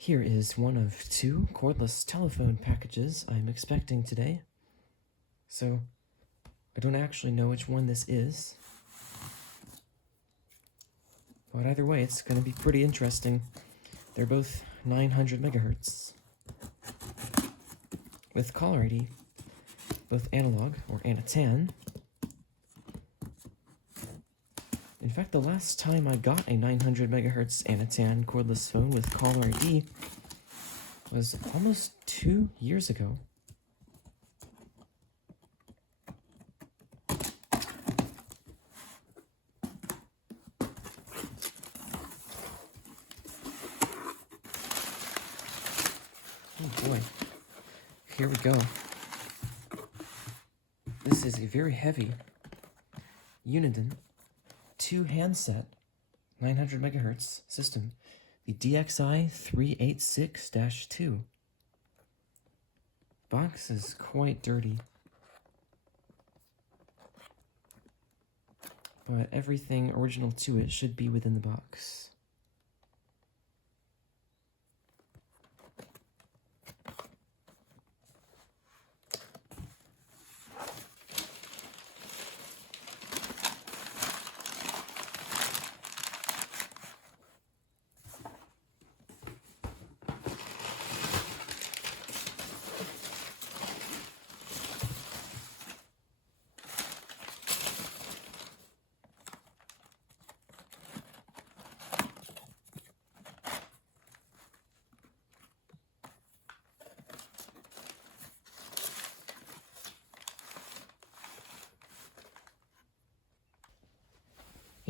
Here is one of two cordless telephone packages I'm expecting today. So, I don't actually know which one this is. But either way, it's going to be pretty interesting. They're both 900 megahertz. With caller ID, both analog or anatan. In fact, the last time I got a 900 megahertz anatan cordless phone with caller ID was almost 2 years ago. Oh boy, here we go. This is a very heavy Uniden Dual-Handset 900 megahertz system, the DXI386-2. Box is quite dirty, but everything original to it should be within the box.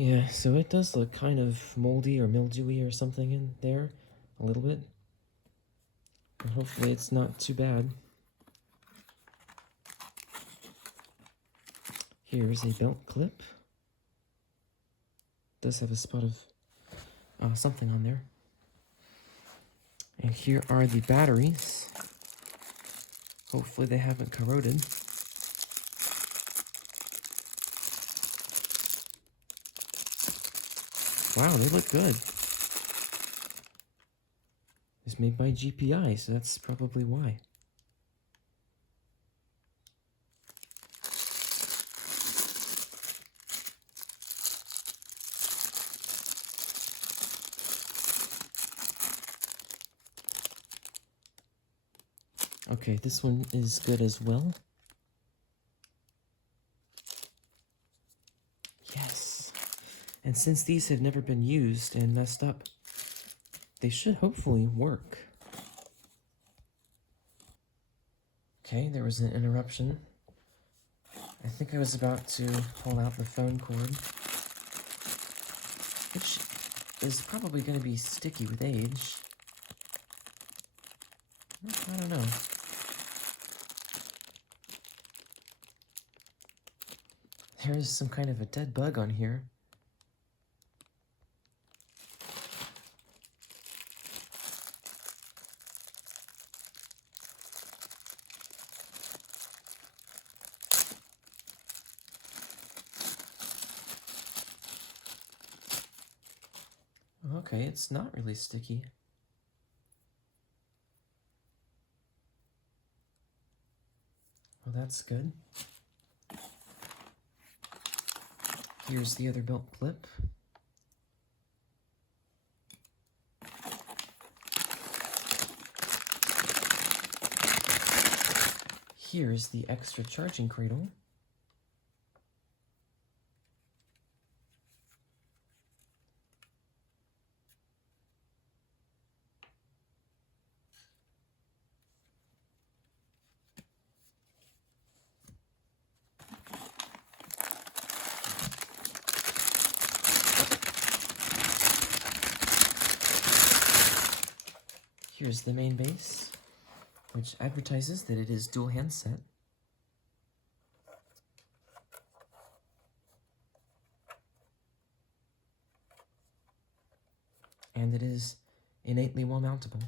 Yeah, so it does look kind of moldy or mildewy or something in there, a little bit. But hopefully it's not too bad. Here's a belt clip. Does have a spot of something on there. And here are the batteries. Hopefully they haven't corroded. Wow, they look good. It's made by GPI, so that's probably why. Okay, this one is good as well. Yes. And since these have never been used and messed up, they should hopefully work. Okay, there was an interruption. I think I was about to pull out the phone cord, which is probably going to be sticky with age. I don't know. There is some kind of a dead bug on here. Okay, it's not really sticky. Well, that's good. Here's the other belt clip. Here's the extra charging cradle. Here's the main base, which advertises that it is dual handset. And it is innately wall mountable.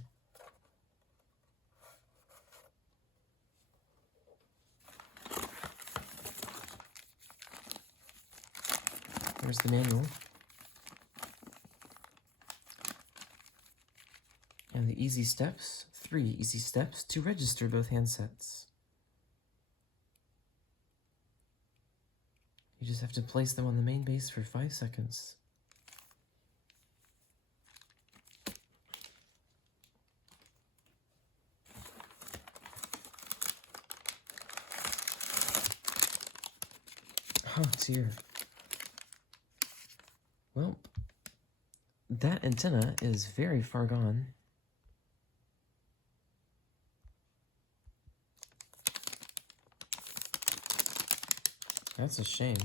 There's the manual. And the easy steps, 3 easy steps to register both handsets. You just have to place them on the main base for 5 seconds. Oh dear. Well, that antenna is very far gone. That's a shame.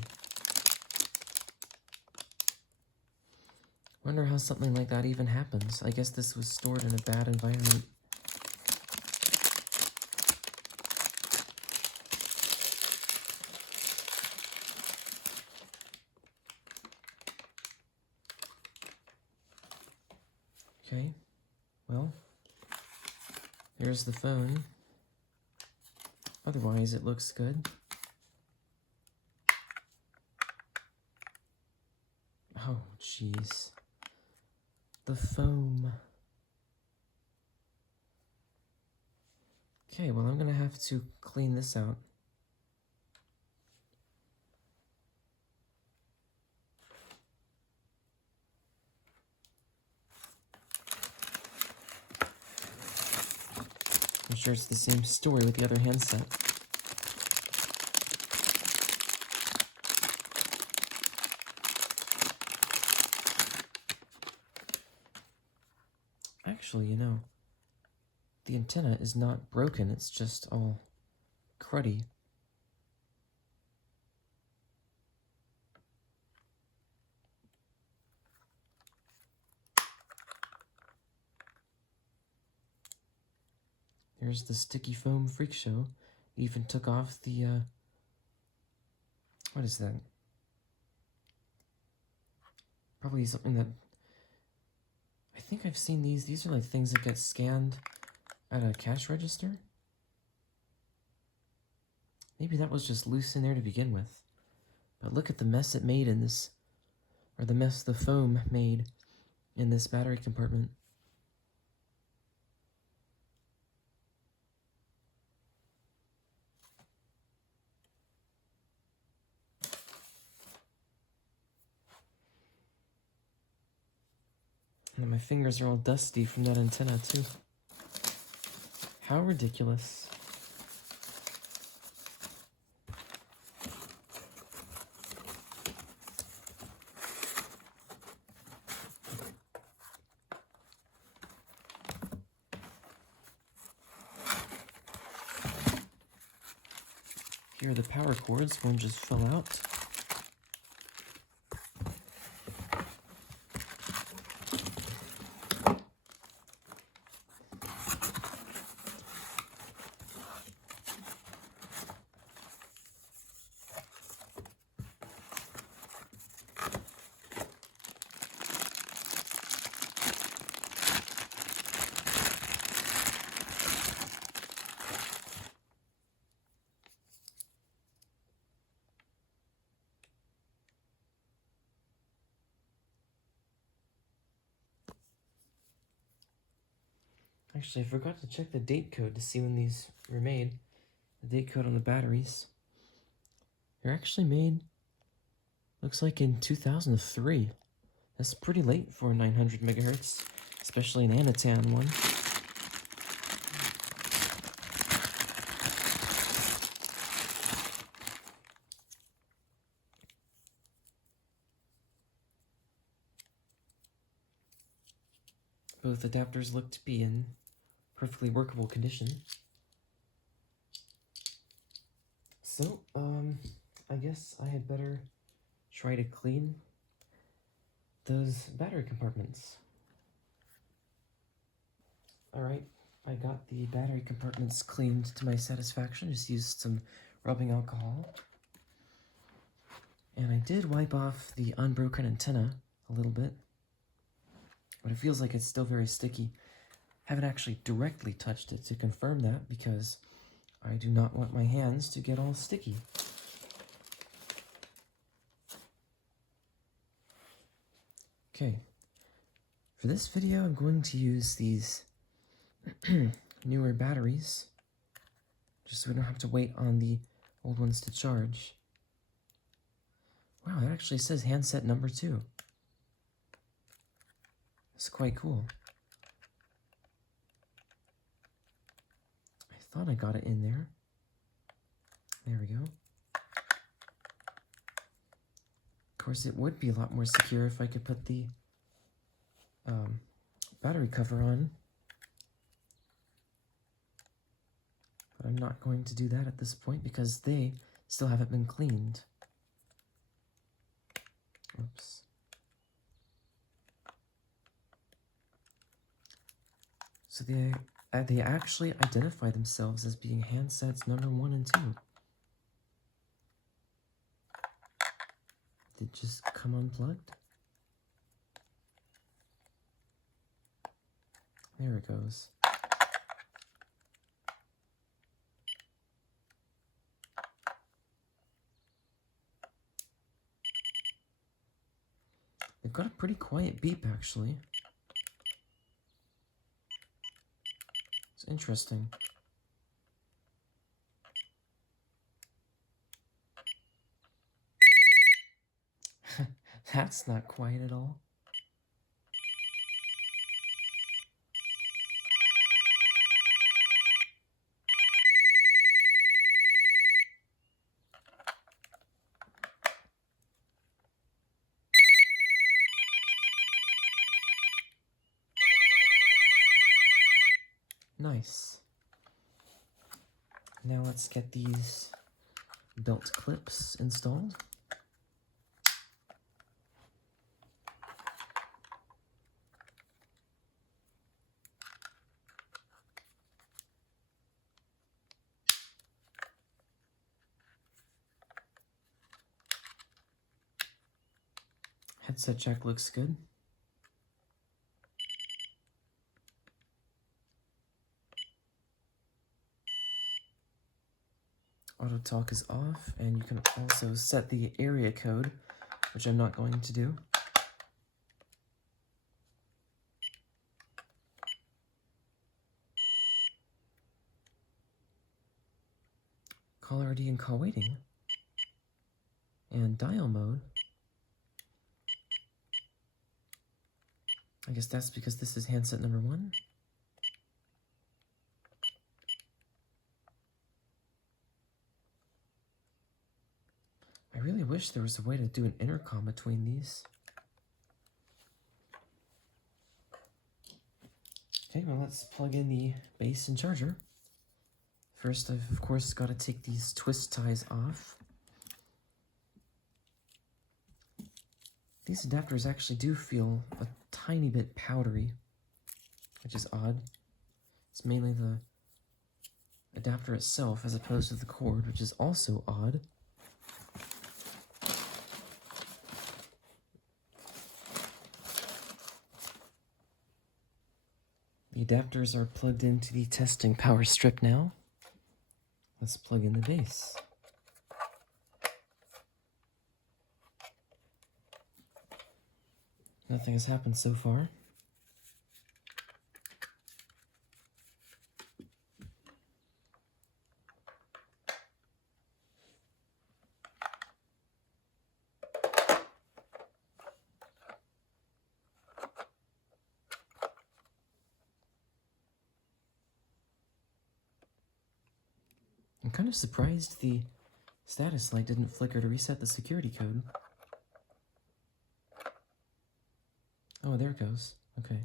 Wonder how something like that even happens. I guess this was stored in a bad environment. Okay, well, here's the phone. Otherwise, it looks good. Oh, jeez. The foam. Okay, well, I'm gonna have to clean this out. I'm sure it's the same story with the other handset. Actually, you know, the antenna is not broken, it's just all cruddy. Here's the sticky foam freak show. It even took off the, what is that? Probably something that, I think I've seen these. These are like things that get scanned at a cash register. Maybe that was just loose in there to begin with. But look at the mess it made in this, or the mess the foam made in this battery compartment. And my fingers are all dusty from that antenna, too. How ridiculous. Here are the power cords. One just fell out. Actually, I forgot to check the date code to see when these were made. The date code on the batteries. They're actually made, looks like in 2003. That's pretty late for a 900 megahertz, especially an Anatan one. Both adapters look to be in perfectly workable condition. So, I guess I had better try to clean those battery compartments. Alright, I got the battery compartments cleaned to my satisfaction. Just used some rubbing alcohol. And I did wipe off the unbroken antenna a little bit, but it feels like it's still very sticky. Haven't actually directly touched it to confirm that because I do not want my hands to get all sticky. Okay, for this video I'm going to use these newer batteries, just so we don't have to wait on the old ones to charge. Wow, it actually says handset number 2. It's quite cool. I thought I got it in there. There we go. Of course, it would be a lot more secure if I could put the battery cover on. But I'm not going to do that at this point because they still haven't been cleaned. Oops. So they actually identify themselves as being handsets number 1 and 2. Did it just come unplugged? There it goes. They've got a pretty quiet beep, actually. It's interesting. That's not quiet at all. Nice. Now let's get these belt clips installed. Headset jack looks good. Auto talk is off, and you can also set the area code, which I'm not going to do. Caller ID and call waiting. And dial mode. I guess that's because this is handset number 1. I really wish there was a way to do an intercom between these. Okay, well, let's plug in the base and charger. First, I've of course got to take these twist ties off. These adapters actually do feel a tiny bit powdery, which is odd. It's mainly the adapter itself as opposed to the cord, which is also odd. The adapters are plugged into the testing power strip now. Let's plug in the base. Nothing has happened so far. I'm kind of surprised the status light didn't flicker to reset the security code. Oh, there it goes. Okay.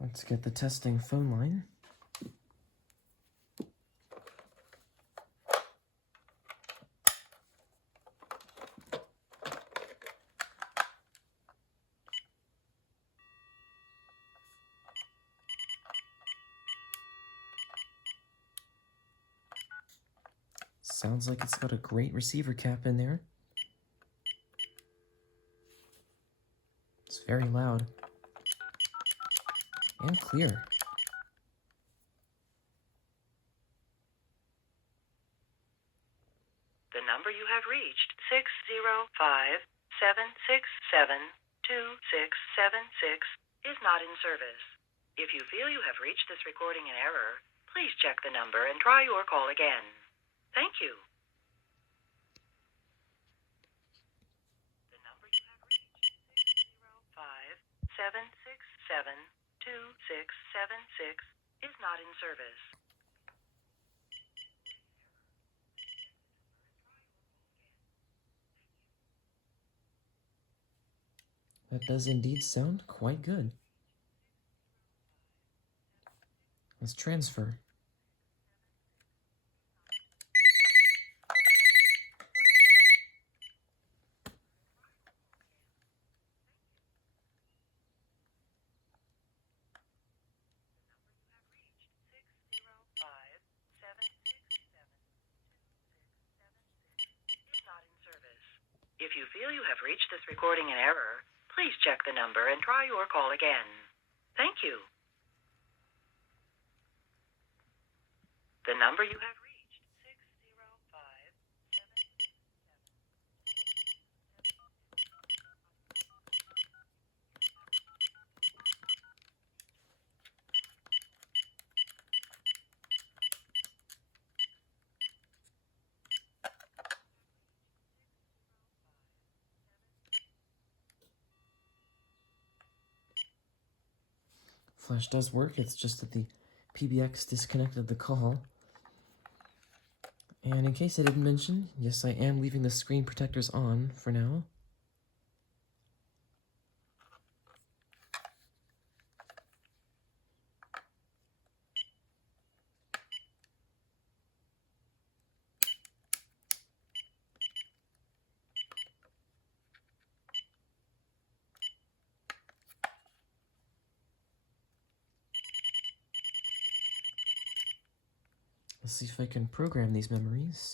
Let's get the testing phone line. Sounds like it's got a great receiver cap in there. It's very loud and clear. The number you have reached, 605-767-2676, is not in service. If you feel you have reached this recording in error, please check the number and try your call again. Thank you. The number you have reached, 605-767-2676, is not in service. That does indeed sound quite good. Let's transfer. If you feel you have reached this recording in error, please check the number and try your call again. Thank you. The number you have reached, 605. Flash does work, it's just that the PBX disconnected the call. And in case I didn't mention, yes, I am leaving the screen protectors on for now. Let's see if I can program these memories.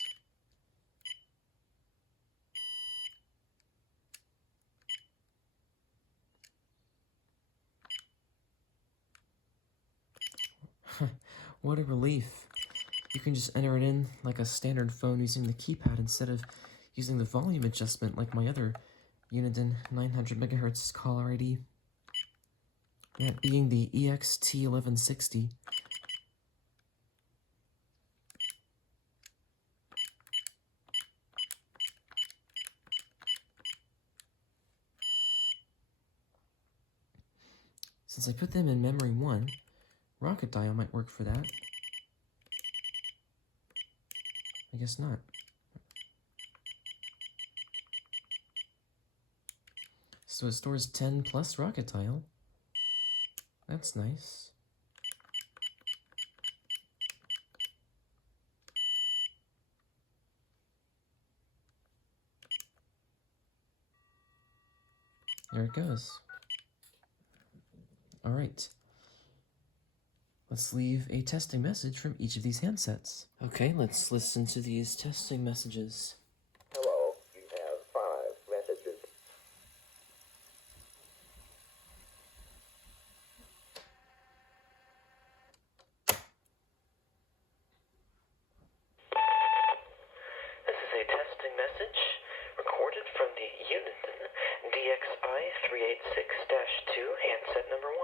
What a relief. You can just enter it in like a standard phone using the keypad instead of using the volume adjustment like my other Uniden 900 MHz caller ID. That being the DXI386-2. Since I put them in memory 1, rocket dial might work for that. I guess not. So it stores 10 plus rocket dial. That's nice. There it goes. Alright. Let's leave a testing message from each of these handsets. Okay, let's listen to these testing messages. Hello, you have 5 messages. This is a testing message recorded from the Uniden DXI386-2 handset number 1.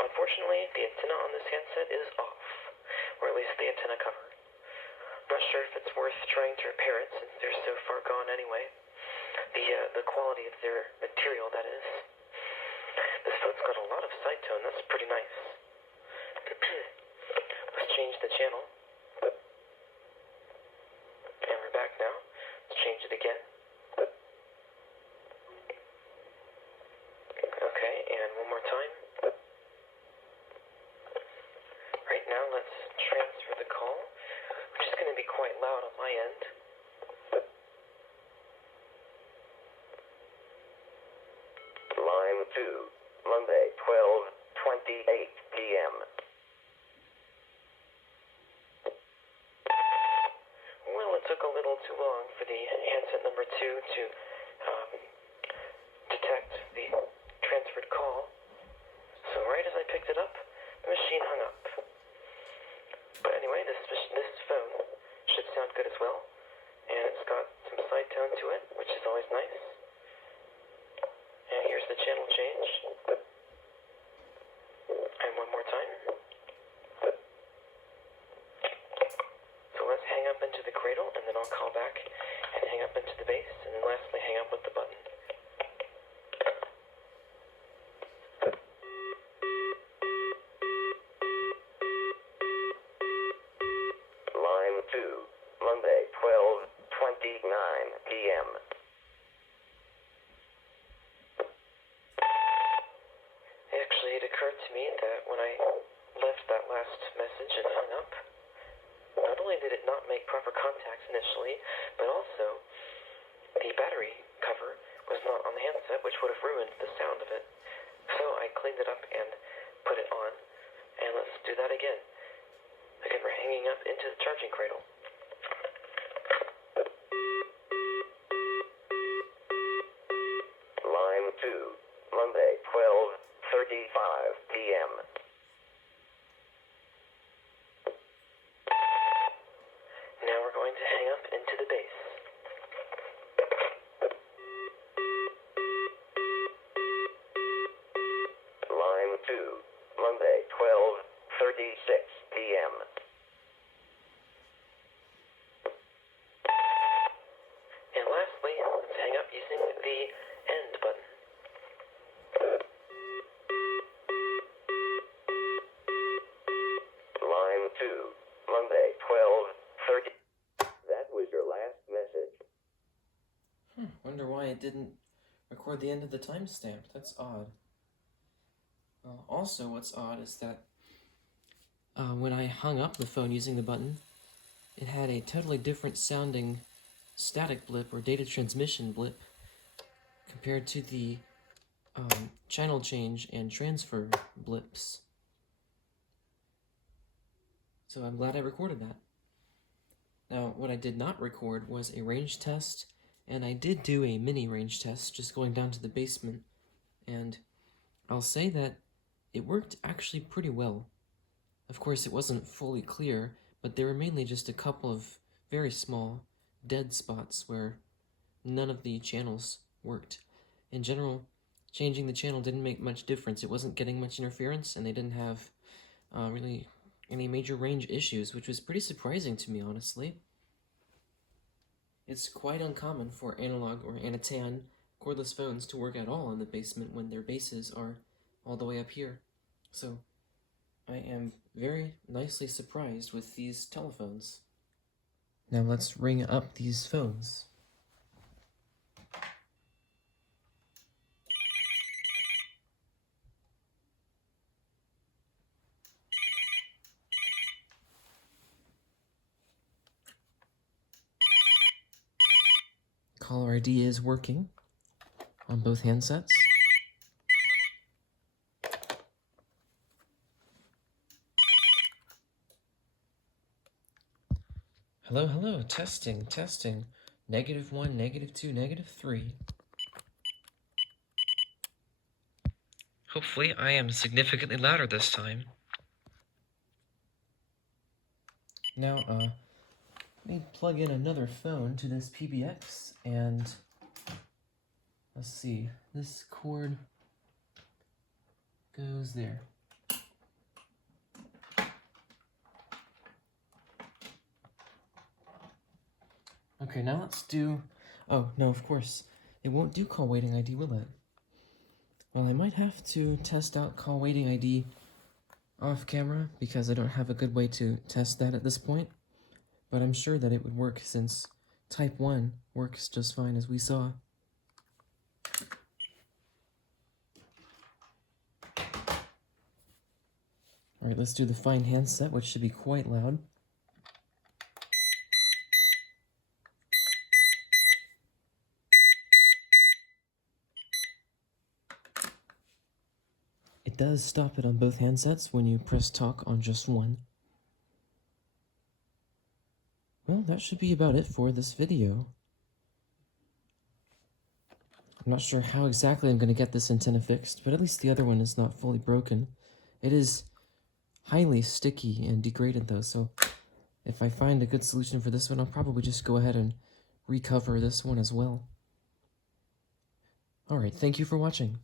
Unfortunately, the antenna on this handset is off, or at least the antenna cover. Not sure if it's worth trying to repair it since they're so far gone anyway. The quality of their material, that is. This phone's got a lot of side tone, that's pretty nice. Let's change the channel. And we're back now. Let's change it again. Okay, and one more time. Right now, let's transfer the call, which is going to be quite loud on my end. Line 2, Monday, 12:28 p.m. Well, it took a little too long for the handset number 2 to detect call. So right as I picked it up, the machine hung up. But anyway, this phone should sound good as well. And it's got some side tone to it, which is always nice. And here's the channel change. And one more time. So let's hang up into the cradle, and then I'll call back and hang up into the base, and then lastly hang up with the button. Line 2, Monday, 12:29 p.m. Actually, it occurred to me that when I left that last message and hung up, not only did it not make proper contacts initially, but also the battery cover was not on the handset, which would have ruined the sound of it. So I cleaned it up and put it on, and let's do that again. Again, we're hanging up into the charging cradle. Line 2, Monday, 12:35 p.m. Now we're going to hang up into the base. Line 2, Monday, 12:36 p.m. And lastly, let's hang up using the end button. Line 2, Monday, 12:30. That was your last message. Wonder why it didn't record the end of the timestamp. That's odd. Also, what's odd is that when I hung up the phone using the button, it had a totally different sounding static blip or data transmission blip compared to the channel change and transfer blips. So I'm glad I recorded that. Now, what I did not record was a range test, and I did do a mini range test just going down to the basement, and I'll say that it worked actually pretty well. Of course, it wasn't fully clear, but there were mainly just a couple of very small dead spots where none of the channels worked. In general, changing the channel didn't make much difference. It wasn't getting much interference, and they didn't have really any major range issues, which was pretty surprising to me, honestly. It's quite uncommon for analog or anatan cordless phones to work at all in the basement when their bases are all the way up here. So I am very nicely surprised with these telephones. Now let's ring up these phones. Caller ID is working on both handsets. Hello, hello, testing, testing. -1, -2, -3. Hopefully I am significantly louder this time. Now, let me plug in another phone to this PBX, and let's see, this cord goes there. Okay, now let's do... Oh, no, of course. It won't do call waiting ID, will it? Well, I might have to test out call waiting ID off camera, because I don't have a good way to test that at this point. But I'm sure that it would work, since Type 1 works just fine, as we saw. Alright, let's do the Find Handset, which should be quite loud. It does stop it on both handsets when you press talk on just one. Well, that should be about it for this video. I'm not sure how exactly I'm going to get this antenna fixed, but at least the other one is not fully broken. It is highly sticky and degraded though, so if I find a good solution for this one, I'll probably just go ahead and recover this one as well. Alright, thank you for watching.